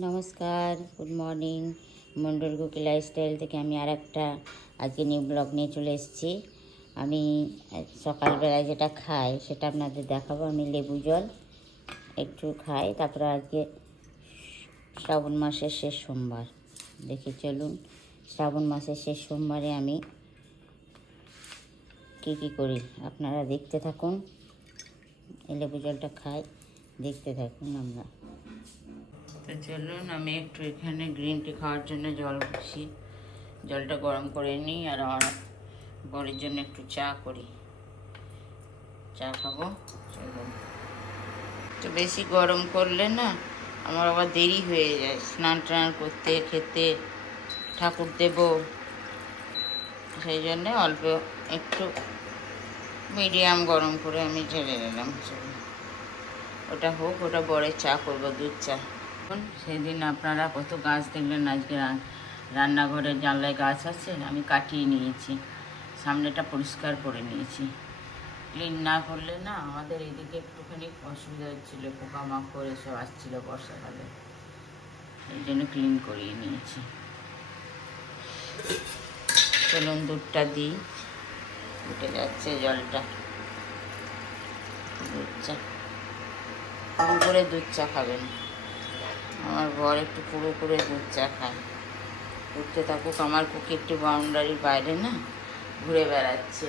নমস্কার good morning Mondal Kuki lifestyle থেকে আমি আর একটা আজকে নিউ ব্লগ নিয়ে চলে এসেছি। আমি সকালবেলায় যেটা খাই সেটা আপনাদের দেখাবো। আমি লেবু জল একটু খাই, তারপরে আজকে শ্রাবণ মাসের শেষ সোমবার। দেখি, চলুন, শ্রাবণ মাসের শেষ সোমবারে আমি কী কী করি। আপনারা দেখতে থাকুন, এই লেবু জলটা খাই, দেখতে থাকুন আমরা। তো চলুন, আমি একটু এখানে গ্রিন টি খাওয়ার জন্য জল বসি। জলটা গরম করে নিই আর বরের জন্য একটু চা করি। চা খাব, চলুন। তো বেশি গরম করলে না, আমার আবার দেরি হয়ে যায়। স্নান টান করতে, খেতে ঠাকুর দেব। সেই জন্যে অল্প একটু মিডিয়াম গরম করে আমি ঢেলে নিলাম। ওটা হোক, ওটা বড়ে চা করব, দুধ চা। এখন সেদিন আপনারা কত গাছ দেখলেন, আজকে রান্নাঘরের জানলায় গাছ আছে, আমি কাটিয়ে নিয়েছি, সামনেটা পরিষ্কার করে নিয়েছি। ক্লিন না করলে না আমাদের এদিকে একটুখানি অসুবিধা হচ্ছিল, পোকামাকড় এসব আসছিল বর্ষাকালে, এই জন্য ক্লিন করিয়ে নিয়েছি। চলুন দুধটা দিই উঠে যাচ্ছে জলটা। দুধ চা করে দুধ চা খাবেন। আমার বর একটু পুরো করে দুধ চা খায়। উঠতে থাকুক, আমার কুকি একটু বাউন্ডারির বাইরে না, ঘুরে বেড়াচ্ছে।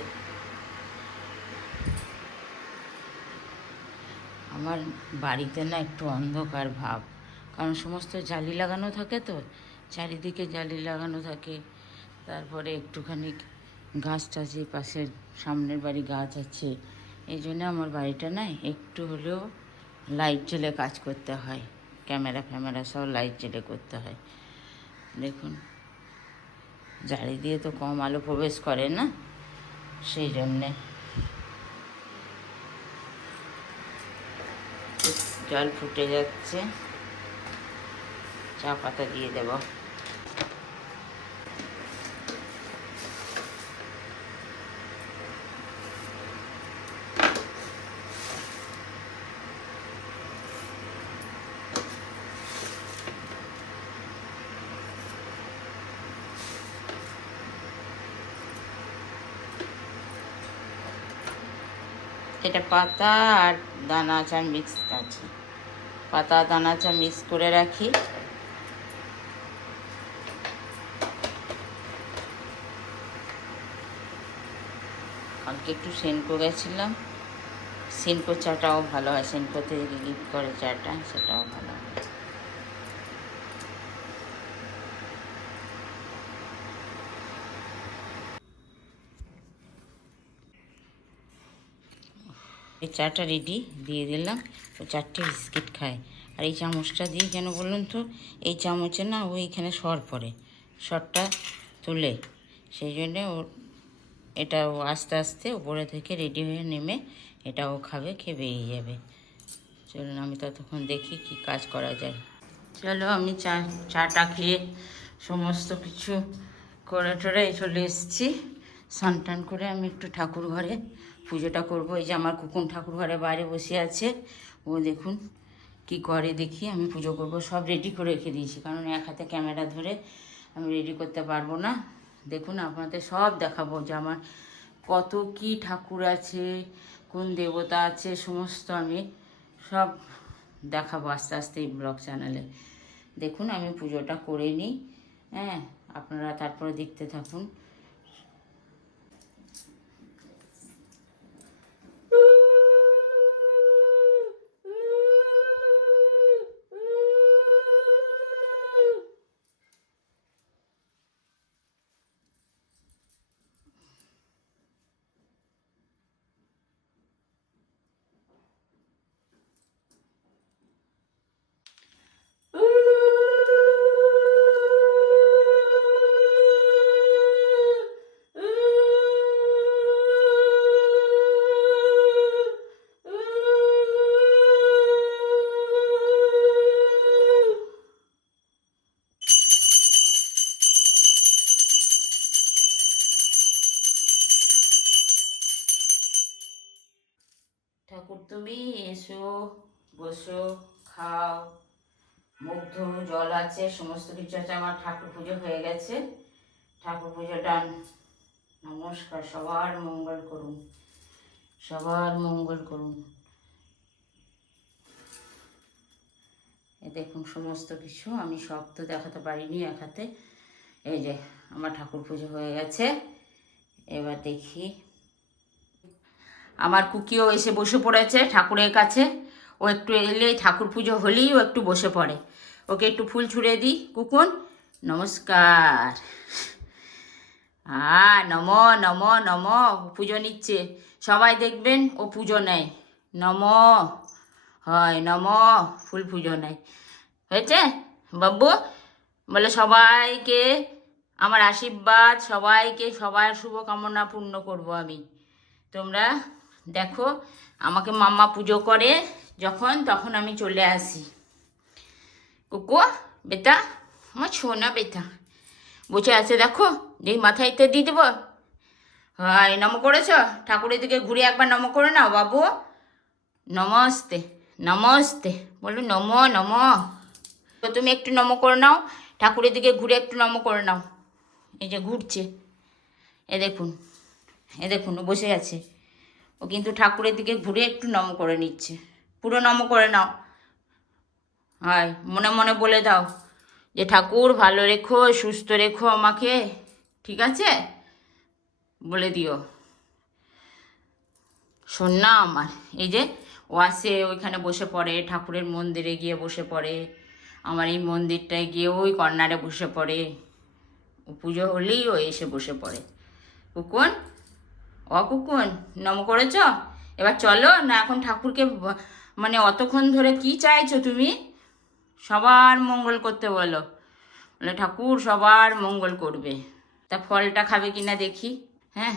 আমার বাড়িতে না একটু অন্ধকার ভাব, কারণ সমস্ত জালি লাগানো থাকে তো, চারিদিকে জালি লাগানো থাকে। তারপরে একটুখানি গাছ টাছ পাশের সামনের বাড়ি গাছ আছে। এই জন্য আমার বাড়িটা না একটু হলেও লাইট জ্বেলে কাজ করতে হয়। ক্যামেরা ফ্যামেরা সব লাইট জেলে করতে হয়। দেখুন জাড়ি দিয়ে তো কম আলো প্রবেশ করে না, সেই জন্যে। জল ফুটে যাচ্ছে। চা পাতা দিয়ে দেব। এটা পাতা আর দানা চা মিক্স আছে। পাতা, দানা চা মিক্স করে রাখি। কালকে একটু সেনকো গেছিলাম। সেনকো চাটাও ভালো হয়। সেনকো থেকে গিফট করে চাটা, সেটাও ভালো হয়। এই চাটা রেডি দিয়ে দিলাম। ও চারটে বিস্কিট খায়। আর এই চামচটা দিয়ে কেন বলুন তো, এই চামচে না ও এখানে সর পড়ে, সরটা তুলে। সেই জন্যে ও, এটা ও আস্তে আস্তে উপরে থেকে রেডি হয়ে নেমে এটা ও খাবে, খেয়ে বেরিয়ে যাবে। চলুন আমি ততক্ষণ দেখি কি কাজ করা যায়। চলো আমি চা, চাটা খেয়ে সমস্ত কিছু করে টরে চলে এসেছি। স্নান করে আমি একটু ঠাকুর ঘরে পুজোটা করব। এই যে আমার কুকুন ঠাকুর ঘরে বাইরে বসে আছে। ও দেখুন কি করে দেখি, আমি পুজো করব। সব রেডি করে রেখে দিয়েছি, কারণ এক হাতে ক্যামেরা ধরে আমি রেডি করতে পারব না। দেখুন আপনাদের সব দেখাবো যে আমার কত কি ঠাকুর আছে, কোন দেবতা আছে, সমস্ত আমি সব দেখাবো আস্তে আস্তে এই ব্লগ চ্যানেলে দেখুন আমি পুজোটা করে নিই হ্যাঁ আপনারা তারপরে দেখতে থাকুন। ঠাকুর তুমি এসো, বসো, খাও। মুগ্ধ জল আছে, সমস্ত কিছু আছে, আমার ঠাকুর পুজো হয়ে গেছে। ঠাকুর পুজো ডান। নমস্কার, সবার মঙ্গল করুন। সবার মঙ্গল করুন। দেখুন, সমস্ত কিছু আমি সব তো দেখাতে পারিনি এক হাতে। এই যে, আমার ঠাকুর পুজো হয়ে গেছে। এবার দেখি আমার কুকিও এসে বসে পড়েছে ঠাকুরের কাছে। ও একটু এলে ঠাকুর পুজো হলেই ও একটু বসে পড়ে। ওকে একটু ফুল ছুঁড়ে দিই। কুকুন, নমস্কার। আ নম নম নম, পুজো নিচ্ছে। সবাই দেখবেন ও পুজো নেয়। নম, হয়, নম, ফুল পুজো নেয়। হয়েছে? বাবু, বলে সবাইকে আমার আশীর্বাদ, সবাইকে সবার শুভকামনা পূর্ণ করব আমি। তোমরা দেখো, আমাকে মাম্মা পুজো করে যখন, তখন আমি চলে আসি। কুকু, বেটা, আমার ছোনা বেটা, বসে আছে দেখো, যেই মাথায় ইতে দিয়ে দেবো। হয়, নম করেছ? ঠাকুরের দিকে ঘুরে একবার নম করে নাও, বাবু। নমস্তে নমস্তে। বলো নম নম। তুমি একটু নম করে নাও, ঠাকুরের দিকে ঘুরে একটু নম করে নাও। এই যে ঘুরছে। এ দেখুন এ দেখুন, বসে আছে। ও কিন্তু ঠাকুরের দিকে ঘুরে একটু নম করে নিচ্ছে। পুরো নম করে নাও। হয়, মনে মনে বলে দাও যে, ঠাকুর, ভালো রেখো, সুস্থ রেখো আমাকে, ঠিক আছে? বলে দিও। শোন না আমার, এই যে, ও আসে, ওইখানে বসে পড়ে, ঠাকুরের মন্দিরে গিয়ে বসে পড়ে। আমার এই মন্দিরটায় গিয়ে ওই কর্নারে বসে পড়ে। পুজো হলেই ও এসে বসে পড়ে। কুকুন অ কুকুন, নম করেছ? এবার চলো, না এখন ঠাকুরকে মানে অতক্ষণ ধরে কি চাইছো তুমি? সবার মঙ্গল করতে বলো। বলে, ঠাকুর সবার মঙ্গল করবে। তা ফলটা খাবে কিনা দেখি হ্যাঁ?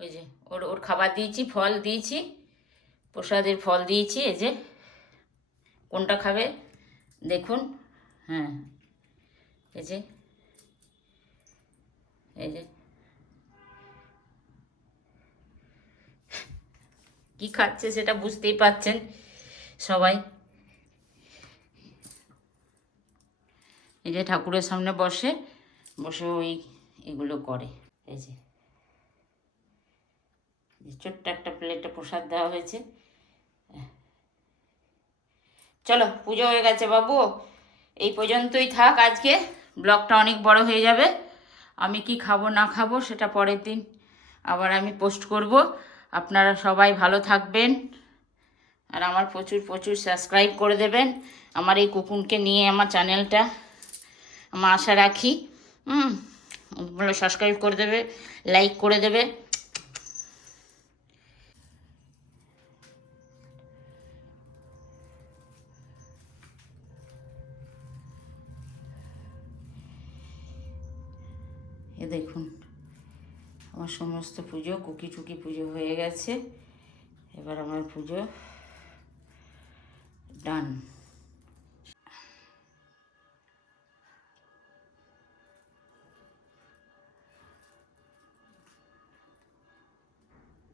ওই যে, ওর ওর খাবার দিয়েছি, ফল দিয়েছি, প্রসাদের ফল দিয়েছি, এই যে। কোনটা খাবে? দেখুন হ্যাঁ। এই যে এই যে। কি খাচ্ছে সেটা বুঝতেই পাচ্ছেন সবাই। এই যে ঠাকুরের সামনে বসে বসে ওই এগুলো করে। এই যে ছোট্ট একটা প্লেটে প্রসাদ দেওয়া হয়েছে। চলো, পুজো হয়ে গেছে বাবু। এই পর্যন্তই থাক আজকে। ব্লগটা অনেক বড় হয়ে যাবে। আমি কি খাব, না খাব সেটা পরের দিন। আবার আমি পোস্ট করব। আপনারা সবাই ভালো থাকবেন আর আমার প্রচুর প্রচুর সাবস্ক্রাইব করে দেবেন আমার এই কুকুনকে নিয়ে, আমার চ্যানেলটা। আমার আশা রাখি, হুম সাবস্ক্রাইব করে দেবে, লাইক করে দেবে। দেখুন। আমার সমস্ত পুজো কুকি টুকি পুজো হয়ে গেছে। এবার আমার পুজো ডান